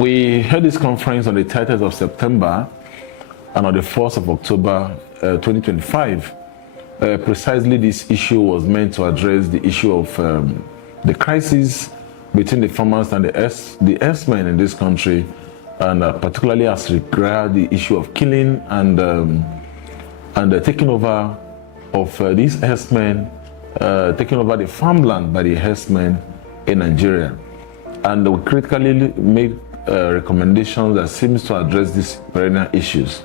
We held this conference on the 30th of September and on the 4th of October 2025. Precisely this issue was meant to address the issue of the crisis between the farmers and the herdsmen in this country, and particularly as regards the issue of killing and the taking over of these herdsmen, taking over the farmland by the herdsmen in Nigeria. And we critically made recommendations that seems to address these perennial issues.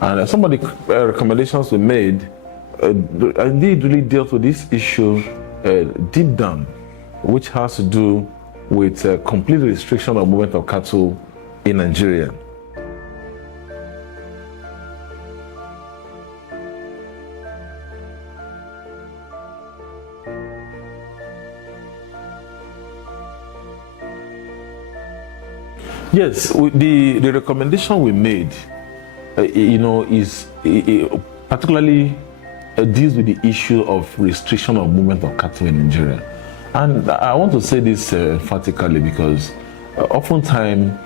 And some of the recommendations we made indeed really dealt with this issue deep down, which has to do with complete restriction of movement of cattle in Nigeria. Yes, the recommendation we made, is particularly deals with the issue of restriction of movement of cattle in Nigeria. And I want to say this emphatically because oftentimes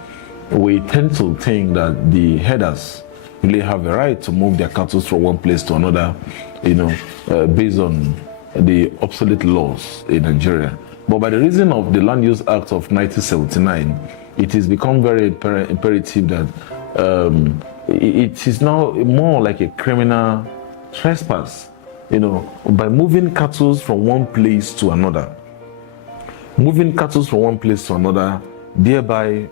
we tend to think that the herders really have a right to move their cattle from one place to another, based on the obsolete laws in Nigeria. But by the reason of the Land Use Act of 1979, it has become very imperative that it is now more like a criminal trespass, by moving cattle from one place to another. Moving cattle from one place to another, thereby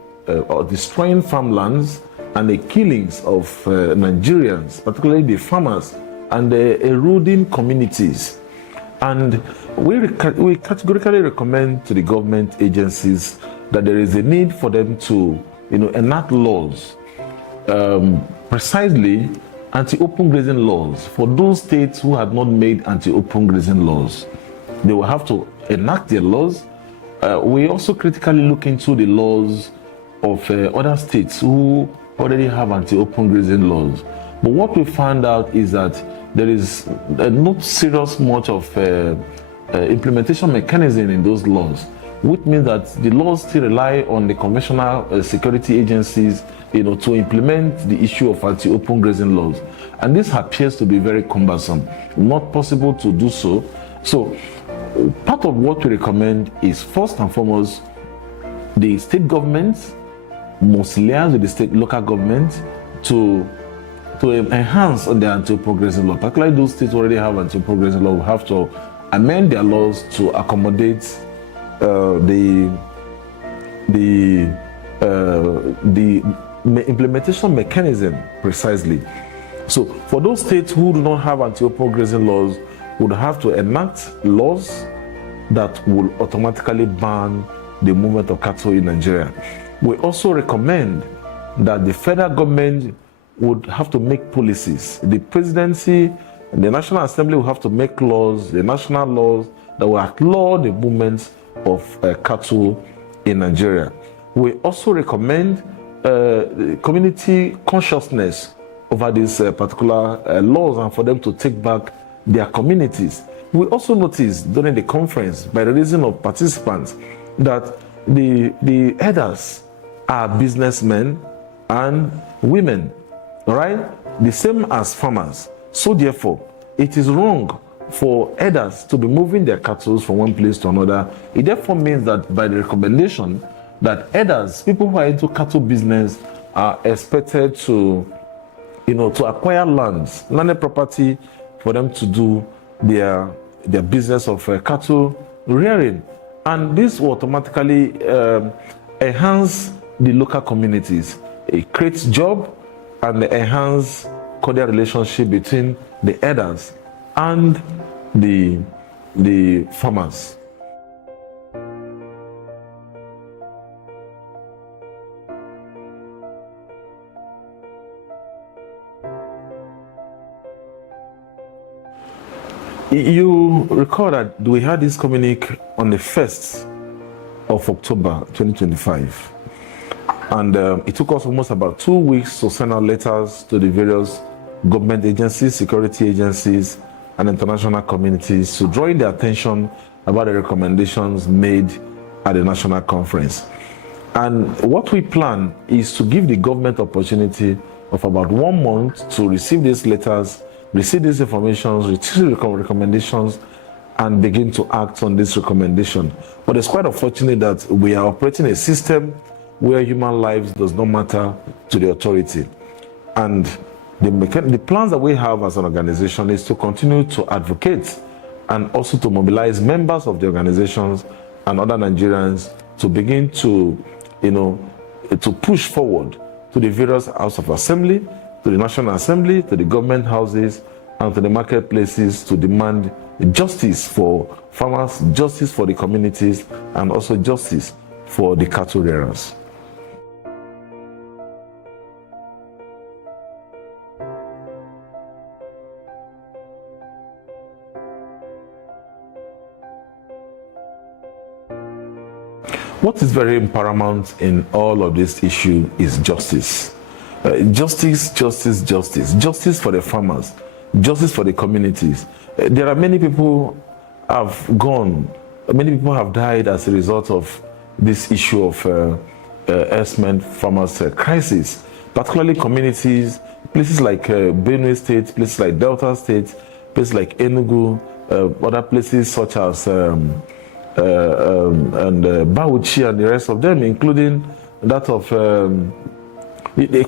destroying farmlands and the killings of Nigerians, particularly the farmers, and eroding communities. And we categorically recommend to the government agencies that there is a need for them to, enact laws, precisely anti-open grazing laws for those states who had not made anti-open grazing laws. They will have to enact their laws. We also critically look into the laws of other states who already have anti-open grazing laws. But what we found out is that there is not serious much of implementation mechanism in those laws, which means that the laws still rely on the conventional security agencies, to implement the issue of anti-open grazing laws. And this appears to be very cumbersome, not possible to do so. So part of what we recommend is, first and foremost, the state governments must liaise with the local government to enhance on the anti-open grazing law. Particularly those states who already have anti-open grazing law will have to amend their laws to accommodate the implementation mechanism precisely. So for those states who do not have anti-open grazing laws, would have to enact laws that will automatically ban the movement of cattle in Nigeria. We also recommend that the federal government would have to make policies. The presidency and the National Assembly will have to make laws, the national laws, that will outlaw the movement of cattle in Nigeria. We also recommend community consciousness over these particular laws, and for them to take back their communities. We also noticed during the conference, by the reason of participants, that the herders are businessmen and women, all right? The same as farmers. So therefore, it is wrong for herders to be moving their cattle from one place to another. It therefore means that by the recommendation that herders, people who are into cattle business, are expected to, to acquire lands, landed property, for them to do their business of cattle rearing. And this will automatically enhance the local communities. It creates job and enhance cordial relationship between the herders and the farmers. You recall that we had this communique on the 1st of October 2025, and it took us almost about 2 weeks to send out letters to the various government agencies, security agencies, and international communities to drawing their attention about the recommendations made at the national conference. And what we plan is to give the government opportunity of about 1 month to receive these letters, receive these informations, receive recommendations, and begin to act on this recommendation. But it's quite unfortunate that we are operating a system where human lives does not matter to the authority. And the plans that we have as an organization is to continue to advocate and also to mobilize members of the organizations and other Nigerians to begin to, to push forward to the various House of Assembly, to the National Assembly, to the government houses, and to the marketplaces to demand justice for farmers, justice for the communities, and also justice for the cattle rearers. What is very paramount in all of this issue is justice. Justice for the farmers, justice for the communities. There are many people have gone, many people have died as a result of this issue of herdsmen farmers crisis, particularly communities, places like Benue State, places like Delta State, places like Enugu, other places such as Bauchi and the rest of them, including that of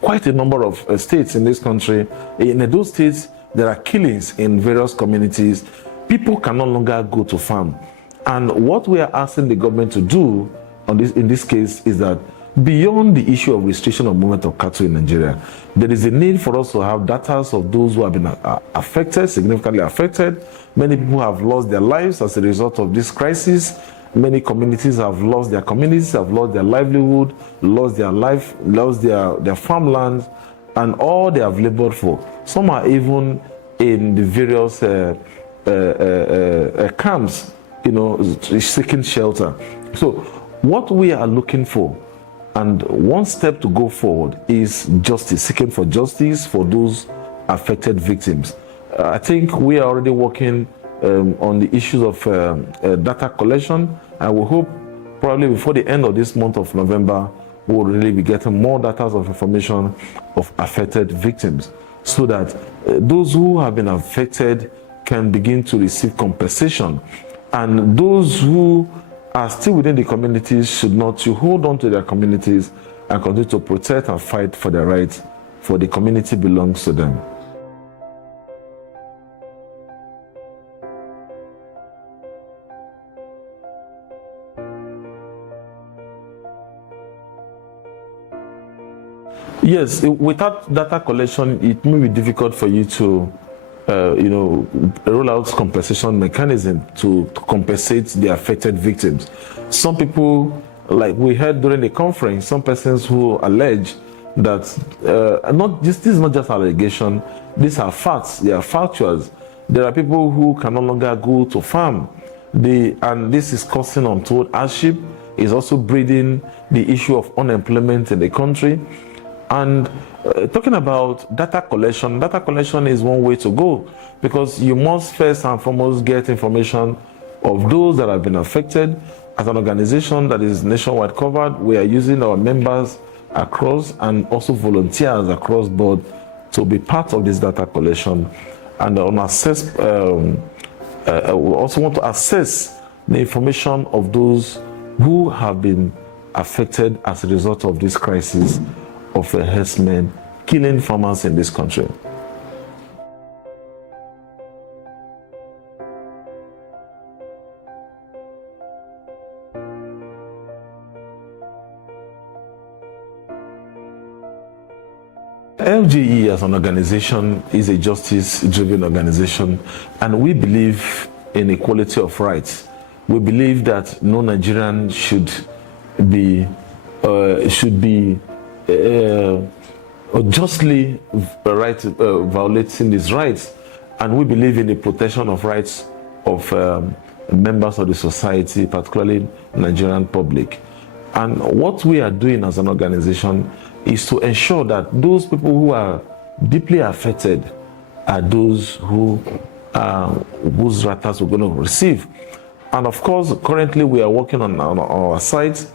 quite a number of states in this country. In those states, there are killings in various communities. People can no longer go to farm. And what we are asking the government to do in this case is that beyond the issue of restriction of movement of cattle in Nigeria, there is a need for us to have data of those who have been affected, significantly affected. Many people have lost their lives as a result of this crisis. Many communities have lost their communities, have lost their livelihood, lost their life, lost their farmlands, and all they have labored for. Some are even in the various camps, seeking shelter. So what we are looking for, and one step to go forward, is justice, seeking for justice for those affected victims. I think we are already working on the issues of data collection, and we hope probably before the end of this month of November, we will really be getting more data of information of affected victims, so that those who have been affected can begin to receive compensation, and those who are still within the communities should hold on to their communities and continue to protect and fight for their rights, for the community belongs to them. Yes, without data collection, it may be difficult for you to, roll out compensation mechanism to compensate the affected victims. Some people, like we heard during the conference, some persons who allege that this is not just allegation, these are facts, they are factuals. There are people who can no longer go to farm, and this is causing untold hardship. It's also breeding the issue of unemployment in the country. And talking about data collection is one way to go, because you must first and foremost get information of those that have been affected. As an organization that is nationwide covered, we are using our members across and also volunteers across board to be part of this data collection. And we also want to assess the information of those who have been affected as a result of this crisis of herdsmen killing farmers in this country. LGE as an organization is a justice-driven organization, and we believe in equality of rights. We believe that no Nigerian should be justly violating his rights, and we believe in the protection of rights of members of the society, particularly Nigerian public. And what we are doing as an organization is to ensure that those people who are deeply affected are those whose ratas we're going to receive. And of course, currently we are working on our site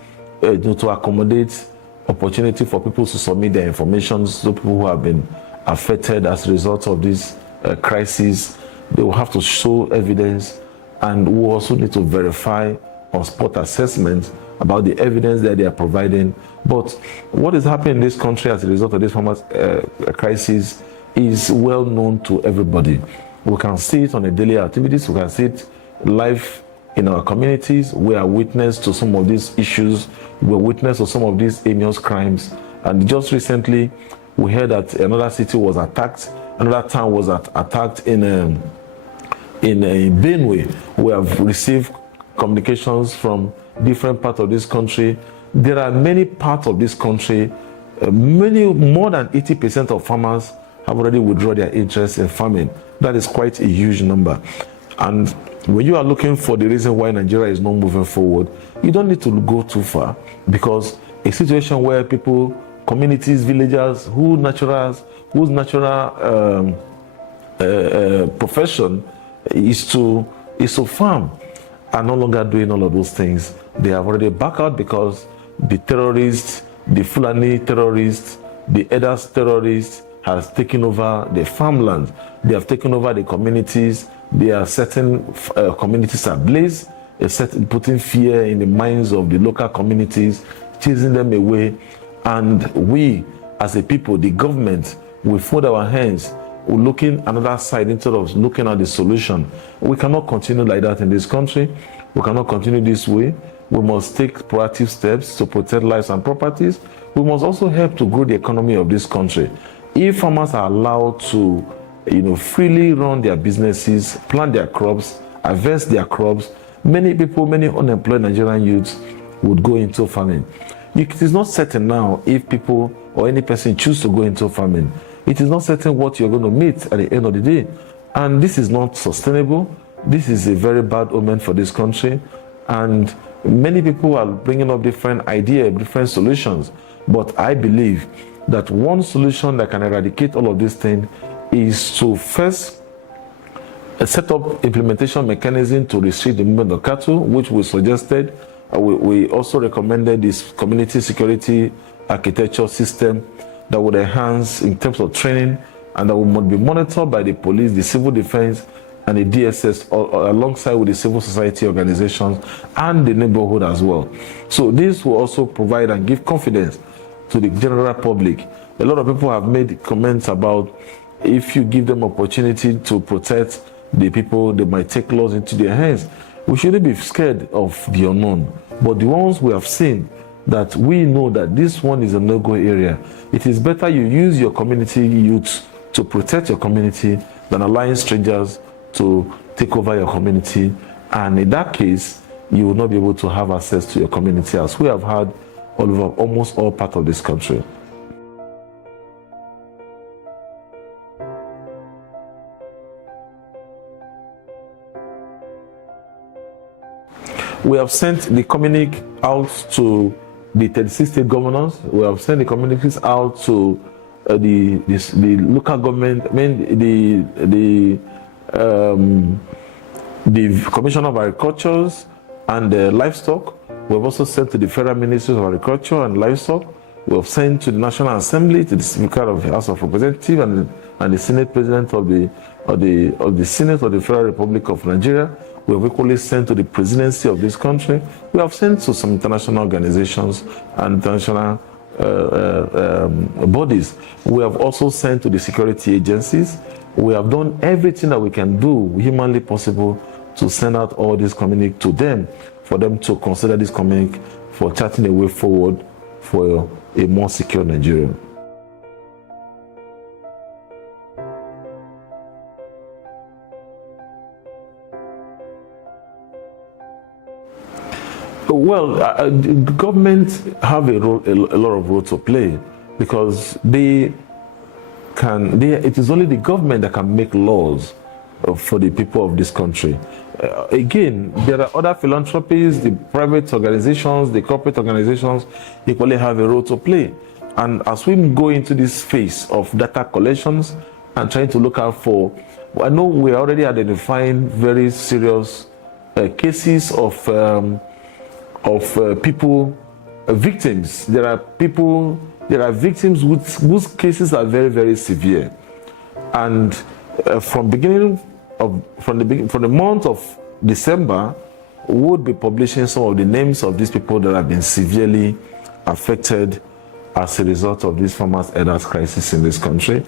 to accommodate opportunity for people to submit their information, so people who have been affected as a result of this crisis, they will have to show evidence, and we also need to verify on spot assessment about the evidence that they are providing. But what is happening in this country as a result of this farmers crisis is well known to everybody. We can see it on the daily activities, we can see it live in our communities. We are witness to some of these issues, we are witness to some of these heinous crimes. And just recently we heard that another city was attacked, another town was attacked in Benue. We have received communications from different parts of this country. There are many parts of this country, more than 80% of farmers have already withdrawn their interest in farming. That is quite a huge number. And when you are looking for the reason why Nigeria is not moving forward, you don't need to go too far, because a situation where people, communities, villagers, whose natural profession is to farm, are no longer doing all of those things. They have already backed out because the terrorists, the Fulani terrorists, the Edas terrorists has taken over the farmlands. They have taken over the communities. They are setting communities ablaze, putting fear in the minds of the local communities, chasing them away. And we, as a people, the government, we fold our hands, we're looking another side instead of looking at the solution. We cannot continue like that in this country. We cannot continue this way. We must take proactive steps to protect lives and properties. We must also help to grow the economy of this country. If farmers are allowed to, freely run their businesses, plant their crops, harvest their crops, many people, many unemployed Nigerian youths would go into farming. It is not certain now if people or any person choose to go into farming. It is not certain what you're going to meet at the end of the day. And this is not sustainable. This is a very bad omen for this country. And many people are bringing up different ideas, different solutions. But I believe that one solution that can eradicate all of these things is to first set up implementation mechanism to restrict the movement of cattle, which we suggested. We also recommended this community security architecture system that would enhance in terms of training, and that would be monitored by the police, the civil defense, and the DSS, alongside with the civil society organizations and the neighborhood as well. So this will also provide and give confidence to the general public. A lot of people have made comments about if you give them opportunity to protect the people, they might take laws into their hands. We shouldn't be scared of the unknown, but the ones we have seen, that we know that this one is a no-go area. It is better you use your community youth to protect your community than allowing strangers to take over your community. And in that case, you will not be able to have access to your community, as we have had all over almost all parts of this country. We have sent the communique out to the 36 state governors. We have sent the communiques out to the local government, the Commissioner of Agriculture and Livestock. We have also sent to the Federal Ministries of Agriculture and Livestock. We have sent to the National Assembly, to the Speaker of the House of Representatives and the Senate President of the Senate of the Federal Republic of Nigeria. We have equally sent to the presidency of this country. We have sent to some international organizations and international bodies. We have also sent to the security agencies. We have done everything that we can do humanly possible to send out all these communiques to them, for them to consider this communique for charting a way forward for a more secure Nigeria. Well, governments have a lot of role to play, because it is only the government that can make laws for the people of this country. Again, there are other philanthropies, the private organizations, the corporate organizations equally have a role to play. And as we go into this phase of data collections and trying to look out for, I know we are already identifying very serious cases of people victims. There are victims whose cases are very, very severe. And from the month of December, we would be publishing some of the names of these people that have been severely affected as a result of this farmers' elders crisis in this country.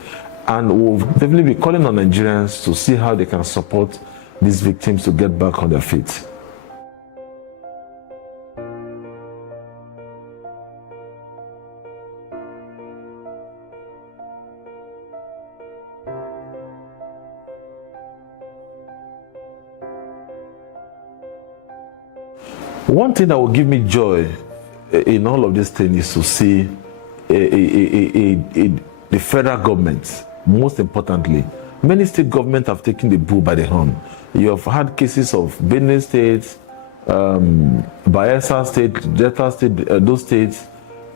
And we'll definitely be calling on Nigerians to see how they can support these victims to get back on their feet. One thing that will give me joy in all of this thing is to see the federal government, most importantly. Many state governments have taken the bull by the horn. You have had cases of Benue State, Bayelsa State, Delta State, those states,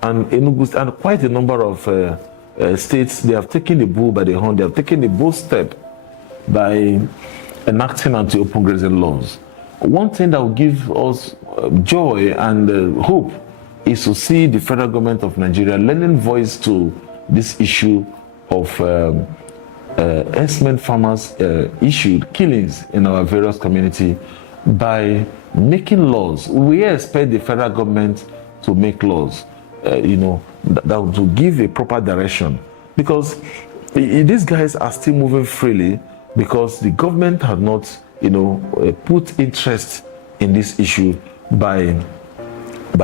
and Enugu State, and quite a number of states. They have taken the bull by the horn. They have taken the bold step by enacting anti-open grazing laws. One thing that will give us joy and hope is to see the federal government of Nigeria lending voice to this issue of herdsmen farmers issued killings in our various communities by making laws. We expect the federal government to make laws, that to give a proper direction, because these guys are still moving freely because the government has not put interest in this issue by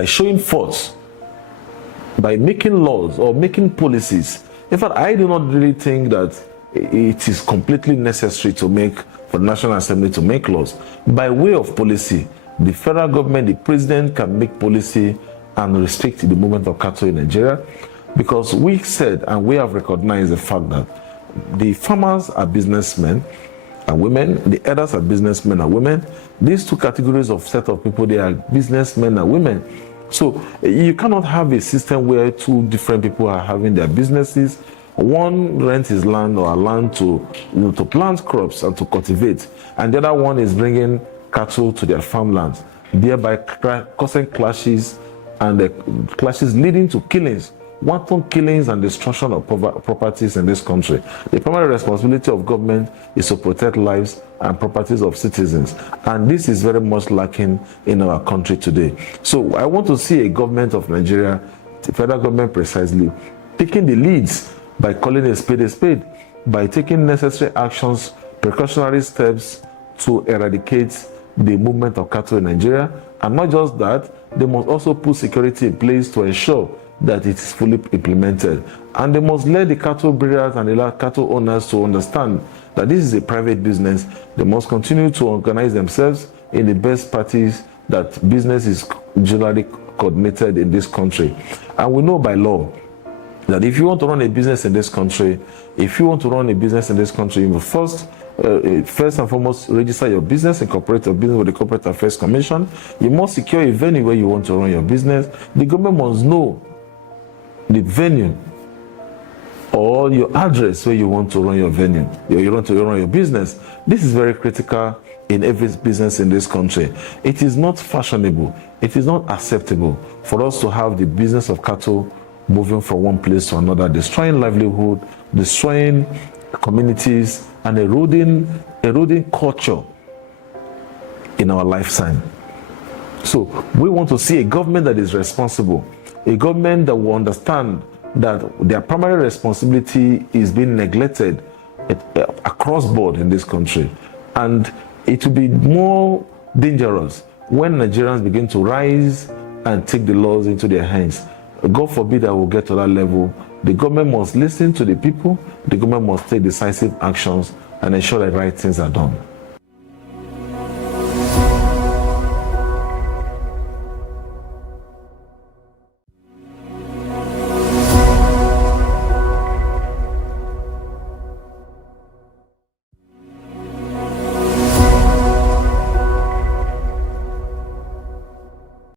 showing force, by making laws or making policies. In fact, I do not really think that it is completely necessary for the National Assembly to make laws. By way of policy, the federal government, the president can make policy and restrict the movement of cattle in Nigeria, because we said and we have recognized the fact that the farmers are businessmen and women, the elders are businessmen and women. These two categories of set of people, they are businessmen and women. So you cannot have a system where two different people are having their businesses. One rents his land or land to plant crops and to cultivate, and the other one is bringing cattle to their farmlands, thereby causing clashes, and clashes leading to killings, wanton killings and destruction of properties in this country. The primary responsibility of government is to protect lives and properties of citizens, and this is very much lacking in our country today. So I want to see a government of Nigeria, the federal government precisely, taking the leads by calling a spade, by taking necessary actions, precautionary steps to eradicate the movement of cattle in Nigeria. And not just that, they must also put security in place to ensure that it is fully implemented. And they must let the cattle breeders and the cattle owners to understand that this is a private business. They must continue to organize themselves in the best practice that business is generally coordinated in this country. And we know by law that if you want to run a business in this country, you must first and foremost register your business, incorporate your business with the Corporate Affairs Commission. You must secure a venue where you want to run your business. The government must know the venue or your address where you want to run your venue, you want to run your business. This is very critical in every business in this country. It is not fashionable, it is not acceptable for us to have the business of cattle moving from one place to another, destroying livelihood, destroying communities, and eroding culture in our lifetime. So we want to see a government that is responsible, a government that will understand that their primary responsibility is being neglected across board in this country. And it will be more dangerous when Nigerians begin to rise and take the laws into their hands. God forbid that we'll get to that level. The government must listen to the people. The government must take decisive actions and ensure that right things are done.